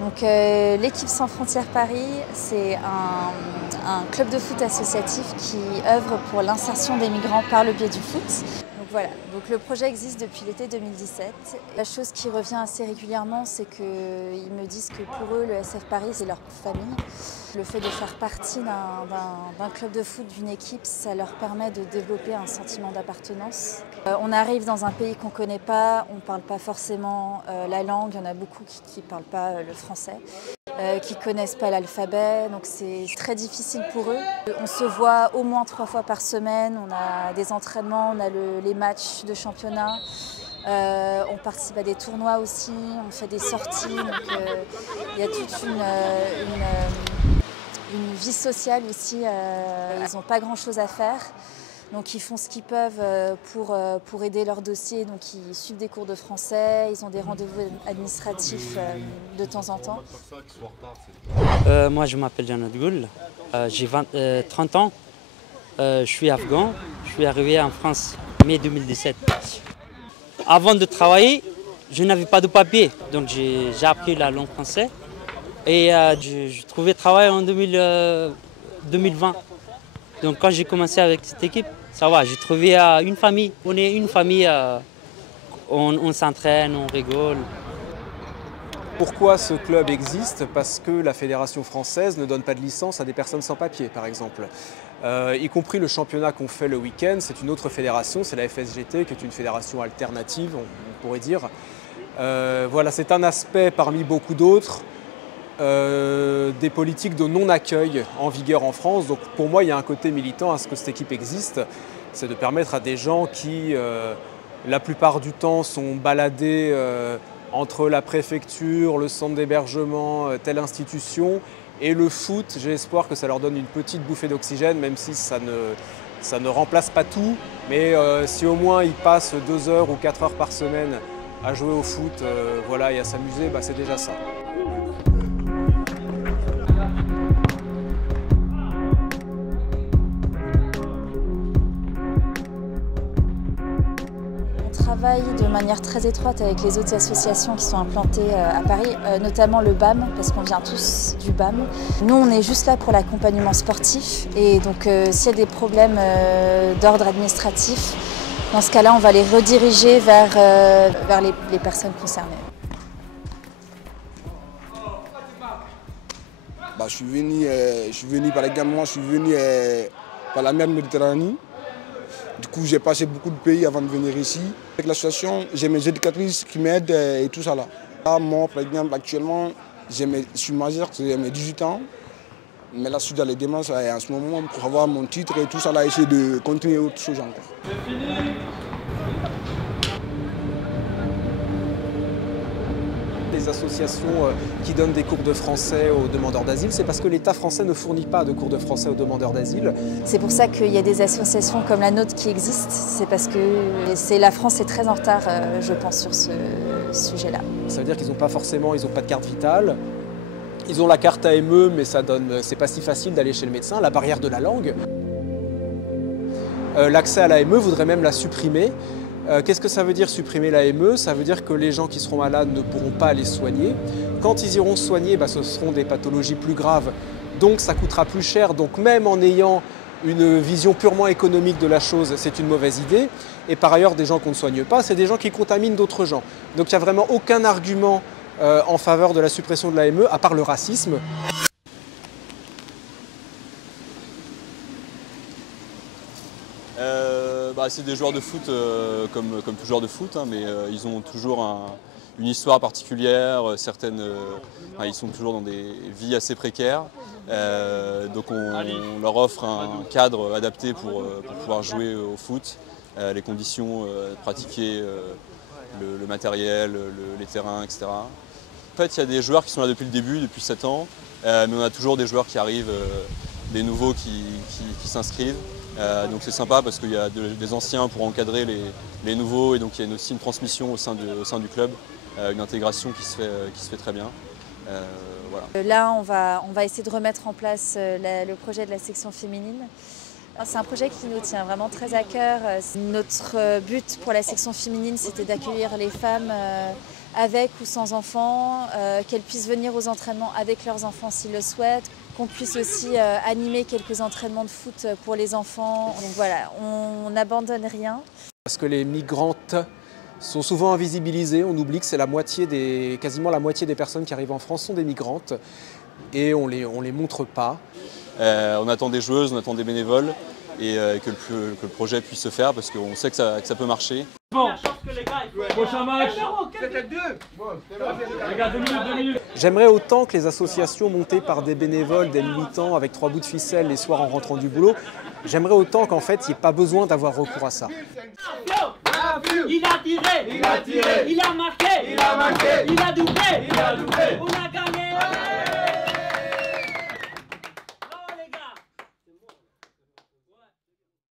Donc l'équipe Sans Frontières Paris, c'est un club de foot associatif qui œuvre pour l'insertion des migrants par le biais du foot. Donc voilà, donc le projet existe depuis l'été 2017. La chose qui revient assez régulièrement, c'est qu'ils me disent que pour eux, le SF Paris, c'est leur famille. Le fait de faire partie d'un club de foot, d'une équipe, ça leur permet de développer un sentiment d'appartenance. On arrive dans un pays qu'on ne connaît pas, on ne parle pas forcément la langue, il y en a beaucoup qui ne parlent pas le français, qui ne connaissent pas l'alphabet, donc c'est très difficile pour eux. On se voit au moins 3 fois par semaine, on a des entraînements, on a les matchs de championnat, on participe à des tournois aussi, on fait des sorties, donc il y a toute une vie sociale aussi, ils n'ont pas grand-chose à faire. Donc ils font ce qu'ils peuvent pour aider leur dossier, donc ils suivent des cours de français, ils ont des rendez-vous administratifs de temps en temps. Moi je m'appelle Janat Goul, j'ai 30 ans, je suis afghan, je suis arrivé en France mai 2017. Avant de travailler, je n'avais pas de papier, donc j'ai appris la langue française et j'ai trouvé travail en 2020. Donc quand j'ai commencé avec cette équipe, ça va, j'ai trouvé une famille. On est une famille, on s'entraîne, on rigole. Pourquoi ce club existe? Parce que la fédération française ne donne pas de licence à des personnes sans papier, par exemple. Y compris le championnat qu'on fait le week-end, c'est une autre fédération, c'est la FSGT, qui est une fédération alternative, on pourrait dire. Voilà, c'est un aspect parmi beaucoup d'autres. Des politiques de non-accueil en vigueur en France. Donc pour moi, il y a un côté militant à ce que cette équipe existe. C'est de permettre à des gens qui, la plupart du temps, sont baladés entre la préfecture, le centre d'hébergement, telle institution, et le foot. J'ai espoir que ça leur donne une petite bouffée d'oxygène, même si ça ne remplace pas tout. Mais si au moins ils passent 2 heures ou 4 heures par semaine à jouer au foot voilà, et à s'amuser, bah, c'est déjà ça. On travaille de manière très étroite avec les autres associations qui sont implantées à Paris, notamment le BAM, parce qu'on vient tous du BAM. Nous, on est juste là pour l'accompagnement sportif, et donc s'il y a des problèmes d'ordre administratif, dans ce cas-là, on va les rediriger vers les personnes concernées. Bah, je suis venu par exemple, moi je suis venu par la mer Méditerranée. Du coup, j'ai passé beaucoup de pays avant de venir ici. Avec l'association, j'ai mes éducatrices qui m'aident et tout ça là. Là, moi, par exemple, actuellement, je suis majeur, j'ai mes 18 ans. Mais là, je suis dans les démarches en ce moment pour avoir mon titre et tout ça là, essayer de continuer autre chose encore. Les associations qui donnent des cours de français aux demandeurs d'asile, c'est parce que l'État français ne fournit pas de cours de français aux demandeurs d'asile. C'est pour ça qu'il y a des associations comme la nôtre qui existent, c'est parce que la France est très en retard, je pense, sur ce sujet-là. Ça veut dire qu'ils n'ont pas forcément, ils n'ont pas de carte vitale. Ils ont la carte AME, mais c'est pas si facile d'aller chez le médecin, la barrière de la langue. L'accès à l'AME voudrait même la supprimer. Qu'est-ce que ça veut dire supprimer l'AME? Ça veut dire que les gens qui seront malades ne pourront pas les soigner. Quand ils iront se soigner, ce seront des pathologies plus graves, donc ça coûtera plus cher. Donc même en ayant une vision purement économique de la chose, c'est une mauvaise idée. Et par ailleurs, des gens qu'on ne soigne pas, c'est des gens qui contaminent d'autres gens. Donc il n'y a vraiment aucun argument en faveur de la suppression de l'AME, à part le racisme. C'est des joueurs de foot comme tout joueur de foot, hein, mais ils ont toujours une histoire particulière, ils sont toujours dans des vies assez précaires. Donc on leur offre un cadre adapté pour pouvoir jouer au foot, les conditions de pratiquer le matériel, les terrains, etc. En fait, il y a des joueurs qui sont là depuis le début, depuis 7 ans, mais on a toujours des joueurs qui arrivent, des nouveaux qui s'inscrivent. Donc c'est sympa parce qu'il y a des anciens pour encadrer les nouveaux, et donc il y a aussi une transmission au sein du club, une intégration qui se fait très bien. Voilà. Là, on va essayer de remettre en place le projet de la section féminine. C'est un projet qui nous tient vraiment très à cœur. Notre but pour la section féminine, c'était d'accueillir les femmes avec ou sans enfants, qu'elles puissent venir aux entraînements avec leurs enfants s'ils le souhaitent, qu'on puisse aussi animer quelques entraînements de foot pour les enfants. Donc voilà, on n'abandonne rien. Parce que les migrantes sont souvent invisibilisées, on oublie que c'est quasiment la moitié des personnes qui arrivent en France sont des migrantes et on les montre pas. On attend des joueuses, on attend des bénévoles et que le projet puisse se faire parce qu'on sait que ça peut marcher. Bon, prochain match. J'aimerais autant que les associations montées par des bénévoles, des militants avec 3 bouts de ficelle les soirs en rentrant du boulot, j'aimerais autant qu'en fait il n'y ait pas besoin d'avoir recours à ça. Il a tiré, il a marqué, il a doublé, on a gagné.